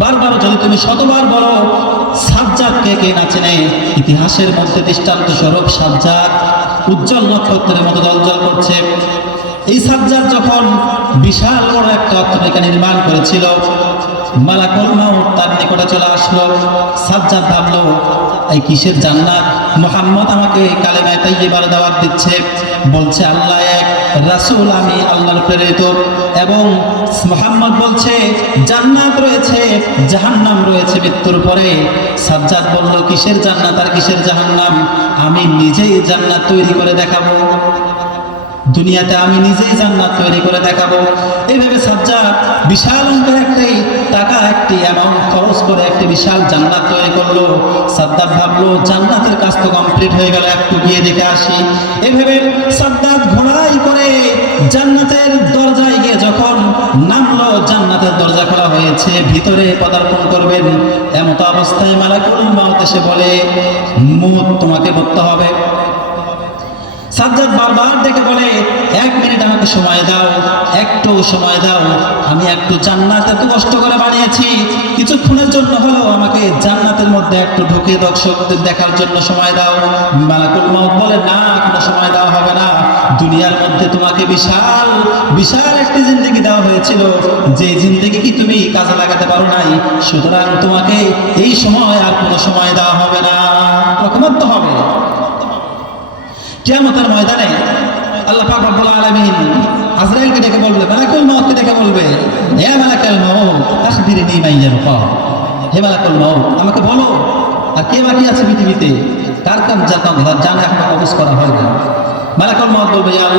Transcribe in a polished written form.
বারবার যদি তুমি শতবার বলো, সাজ্জাদকে কে না চেনে? ইতিহাসের মধ্যে দৃষ্টান্ত স্বরূপ সাজ্জাদ উজ্জ্বল নক্ষত্রের মতো জ্বলজ্বল করছে। এই সাজ্জাদ যখন বিশাল বড় একটা অট্টালিকা নির্মাণ করেছিল, মালাকুল মাউত তার নিকটে চলে আসলো। সাজ্জাদ ভাবলো, এই কিসের জান্নাত? মুহাম্মদ আমাকে কালেমায়ে তাইয়্যিবার দাওয়াত দিচ্ছে, বলছে আল্লাহ এক, রাসূল আমি আল্লাহর প্রেরিত, এবং মুহাম্মদ বলছে জান্নাত রয়েছে, জাহান্নাম রয়েছে মৃত্যুর পরে। সাজ্জাদ বলল, কিসের জান্নাত আর কিসের জাহান্নাম? আমি নিজেই জান্নাত তৈরি করে দেখাবো, দুনিয়াতে আমি নিজেই জান্নাত তৈরি করে দেখাবো। এইভাবে সাজ্জাদ বিশাল অঙ্কের একটি অ্যামাউন্ট খরচ করে একটি বিশাল জান্নাত তৈরি করলো। সাজ্জাদ ভাবলো, জান্নাতের কাজ তো কমপ্লিট হয়ে গেল, একটু গিয়ে দেখে আসি। এইভাবে সাজ্জাদ ঘোড়াই করে জান্নাতের দরজায় গিয়ে যখন নামলো, জান্নাতের দরজা খোলা হয়েছে, ভিতরে পদার্পণ করবেন। এমত অবস্থায় মালাকুল মাউত এসে বলে, মুত তোমাকে করতে হবে। সাজ্জাদ বারবার ডেকে বলে, 1 মিনিট আমাকে সময় দাও, একটু সময় দাও, আমি একটু জান্নাত এত কষ্ট করে বানিয়েছি, কিছুক্ষণের জন্য হলেও আমাকে জান্নাতের মধ্যে একটু ঢুকে দর্শকদের দেখার জন্য সময় দাও। মালাকুল মাউত বলে, না, কোনো সময় দেওয়া হবে না। দুনিয়ার মধ্যে তোমাকে বিশাল বিশাল একটি জিন্দেগি দেওয়া হয়েছিল, যে জিন্দেগি কি তুমি কাজে লাগাতে পারো নাই, সুতরাং তোমাকে এই সময় আর কোনো সময় দেওয়া হবে না, রকমাত্ম হবে। কিয়ামতের ময়দানে আল্লাহ পাক রব্বুল আলামিন আজরাইলকে ডেকে বলবে, মালাকুল মাউতকে ডেকে বলবে, হে মালাকুল মাউত আখবিরনি মা ইয়ারফা, হে মালাকুল মাউত আমাকে বলো, আর কে বাকি আছে পৃথিবীতে, কার কার জান এখন কবজ করা হয়নি? মালাকুল মাউত বলবে, ইয়া আল্লাহ